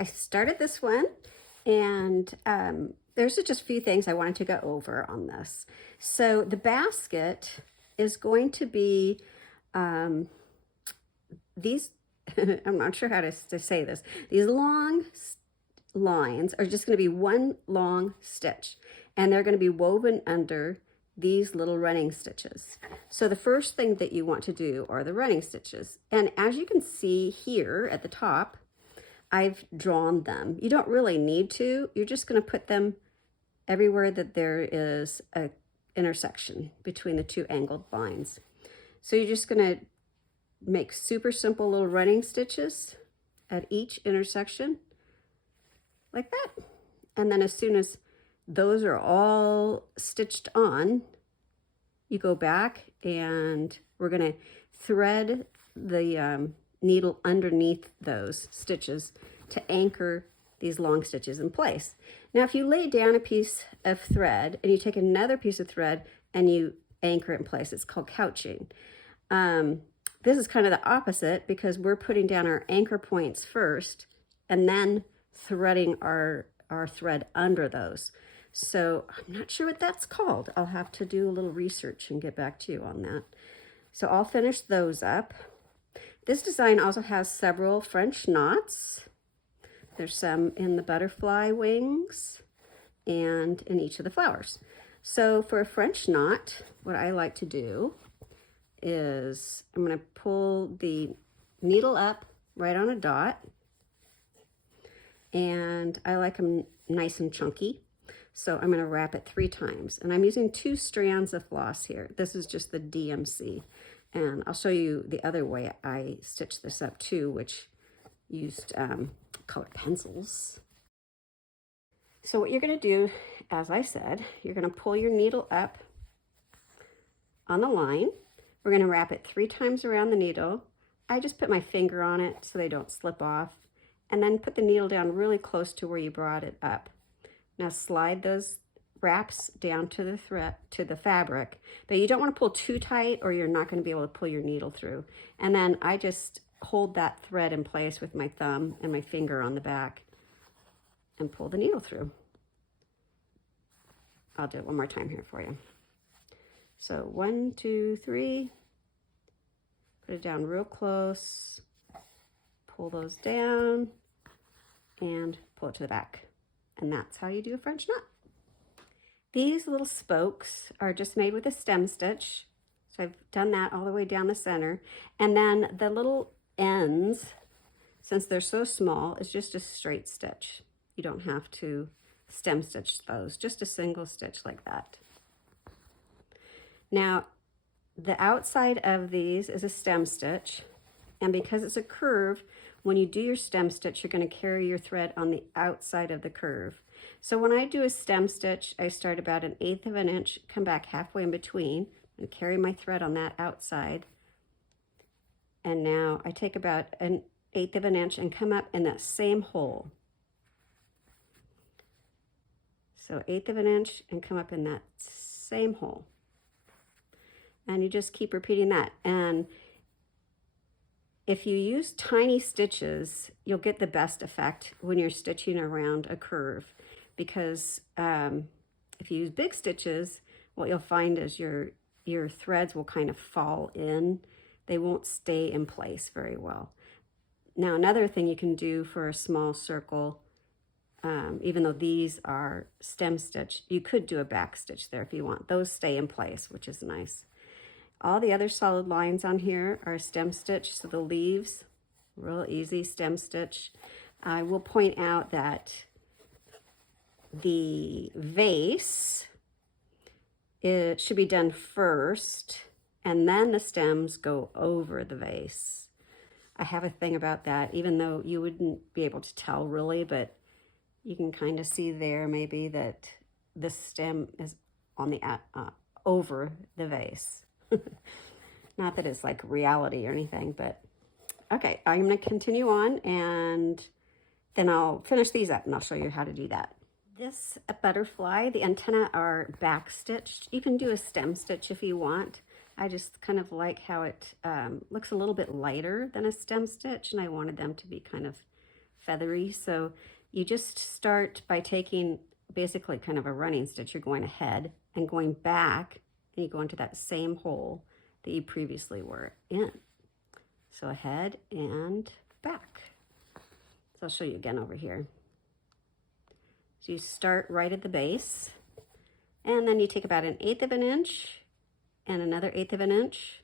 I started this one, and there's just a few things I wanted to go over on this. So the basket is going to be these, I'm not sure how to say this, these long lines are just going to be one long stitch, and they're going to be woven under these little running stitches. So the first thing that you want to do are the running stitches. And as you can see here at the top, I've drawn them. You don't really need to. You're just going to put them everywhere that there is a intersection between the two angled lines. So you're just going to make super simple little running stitches at each intersection like that. And then as soon as those are all stitched on, you go back and we're going to thread the needle underneath those stitches to anchor these long stitches in place. Now, if you lay down a piece of thread and you take another piece of thread and you anchor it in place, it's called couching. This is kind of the opposite because we're putting down our anchor points first and then threading our thread under those. So I'm not sure what that's called. I'll have to do a little research and get back to you on that. So I'll finish those up. This design also has several French knots. There's some in the butterfly wings and in each of the flowers. So for a French knot, what I like to do is I'm going to pull the needle up right on a dot, and I like them nice and chunky. So I'm going to wrap it 3 times, and I'm using 2 strands of floss here. This is just the DMC, and I'll show you the other way I stitched this up too, which used colored pencils. So what you're going to do, as I said, you're going to pull your needle up on the line. We're going to wrap it 3 times around the needle. I just put my finger on it so they don't slip off, and then put the needle down really close to where you brought it up. Now slide those wraps down to the thread, to the fabric, but you don't want to pull too tight or you're not going to be able to pull your needle through. And then I just hold that thread in place with my thumb and my finger on the back and pull the needle through. I'll do it one more time here for you. So 1, 2, 3, put it down real close, pull those down and pull it to the back. And that's how you do a French knot. These little spokes are just made with a stem stitch. So I've done that all the way down the center. And then the little ends, since they're so small, is just a straight stitch. You don't have to stem stitch those, just a single stitch like that. Now, the outside of these is a stem stitch. And because it's a curve, when you do your stem stitch, you're going to carry your thread on the outside of the curve. So when I do a stem stitch, I start about 1/8 of an inch, come back halfway in between, and carry my thread on that outside. And now I take about 1/8 of an inch and come up in that same hole. So 1/8 of an inch and come up in that same hole. And you just keep repeating that. And if you use tiny stitches, you'll get the best effect when you're stitching around a curve, because if you use big stitches, what you'll find is your threads will kind of fall in. They won't stay in place very well. Now, another thing you can do for a small circle, even though these are stem stitch, you could do a back stitch there if you want. Those stay in place, which is nice. All the other solid lines on here are stem stitch, so the leaves, real easy stem stitch. I will point out that the vase, it should be done first, and then the stems go over the vase. I have a thing about that, even though you wouldn't be able to tell really, but you can kind of see there maybe that the stem is on the over the vase. Not that it's like reality or anything, but okay, I'm going to continue on, and then I'll finish these up and I'll show you how to do that. This butterfly, the antennae are back stitched. You can do a stem stitch if you want. I just kind of like how it looks a little bit lighter than a stem stitch, and I wanted them to be kind of feathery. So you just start by taking basically kind of a running stitch. You're going ahead and going back, and you go into that same hole that you previously were in. So ahead and back. So I'll show you again over here. So you start right at the base, and then you take about 1/8 of an inch and another 1/8 of an inch.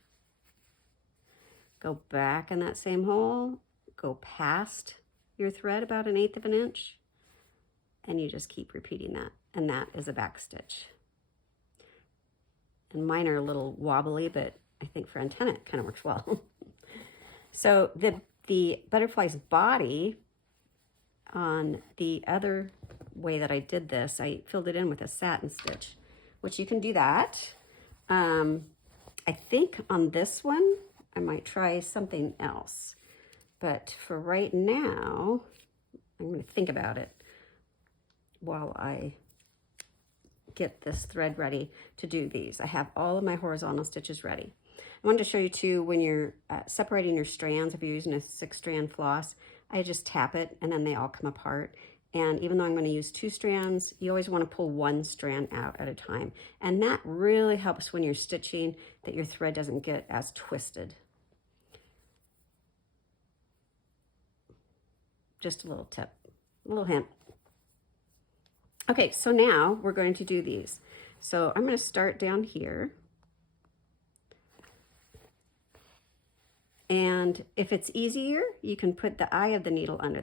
Go back in that same hole, go past your thread about 1/8 of an inch, and you just keep repeating that. And that is a back stitch. And mine are a little wobbly, but I think for antenna it kind of works well. So the butterfly's body, on the other way that I did this, I filled it in with a satin stitch, which you can do that. I think on this one, I might try something else. But for right now, I'm going to think about it while I get this thread ready to do these. I have all of my horizontal stitches ready. I wanted to show you too, when you're separating your strands, if you're using a 6-strand floss, I just tap it and then they all come apart. And even though I'm going to use 2 strands, you always want to pull 1 strand out at a time. And that really helps when you're stitching, that your thread doesn't get as twisted. Just a little tip, a little hint. Okay, so now we're going to do these. So I'm going to start down here. And if it's easier, you can put the eye of the needle under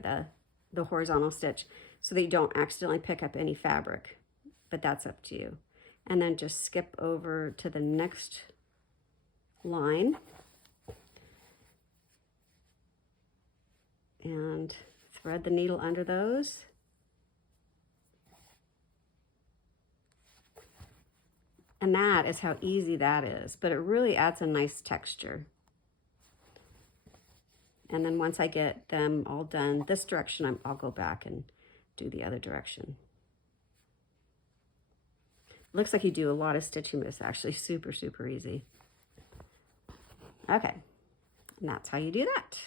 the horizontal stitch so that you don't accidentally pick up any fabric, but that's up to you. And then just skip over to the next line and thread the needle under those. And that is how easy that is, but it really adds a nice texture. And then once I get them all done this direction, I'll go back and do the other direction. Looks like you do a lot of stitching, but it's actually super, super easy. Okay, and that's how you do that.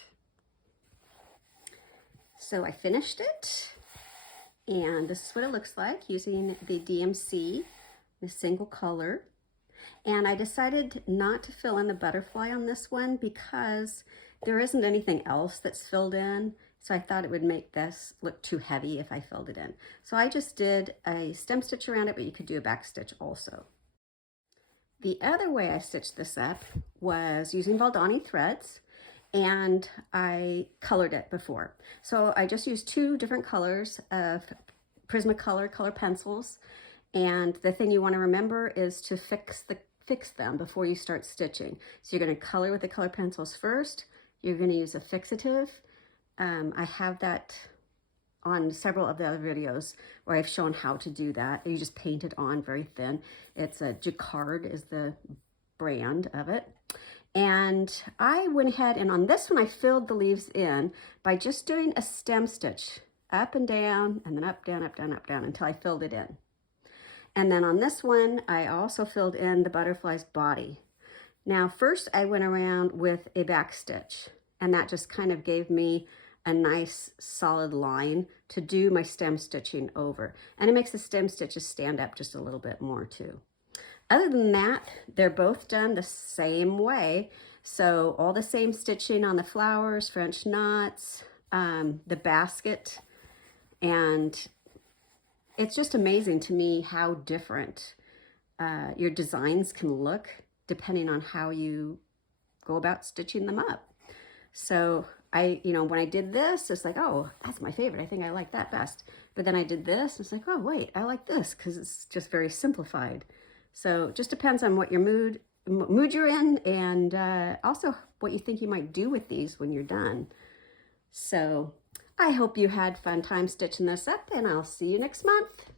So I finished it, and this is what it looks like using the DMC, the single color. And I decided not to fill in the butterfly on this one because there isn't anything else that's filled in. So I thought it would make this look too heavy if I filled it in. So I just did a stem stitch around it, but you could do a back stitch also. The other way I stitched this up was using Valdani threads, and I colored it before. So I just used 2 different colors of Prismacolor color pencils. And the thing you want to remember is to fix them before you start stitching. So you're going to color with the color pencils first. You're going to use a fixative. I have that on several of the other videos where I've shown how to do that. You just paint it on very thin. It's a Jacquard is the brand of it. And I went ahead and on this one I filled the leaves in by just doing a stem stitch up and down and then up, down, up, down, up, down until I filled it in. And then on this one, I also filled in the butterfly's body. Now, first I went around with a back stitch, and that just kind of gave me a nice solid line to do my stem stitching over. And it makes the stem stitches stand up just a little bit more too. Other than that, they're both done the same way. So all the same stitching on the flowers, French knots, the basket, and it's just amazing to me how different your designs can look depending on how you go about stitching them up. So when I did this, it's like, oh, that's my favorite. I think I like that best. But then I did this, it's like, oh, wait, I like this because it's just very simplified. So it just depends on what your mood you're in, and also what you think you might do with these when you're done. So I hope you had fun time stitching this up, and I'll see you next month.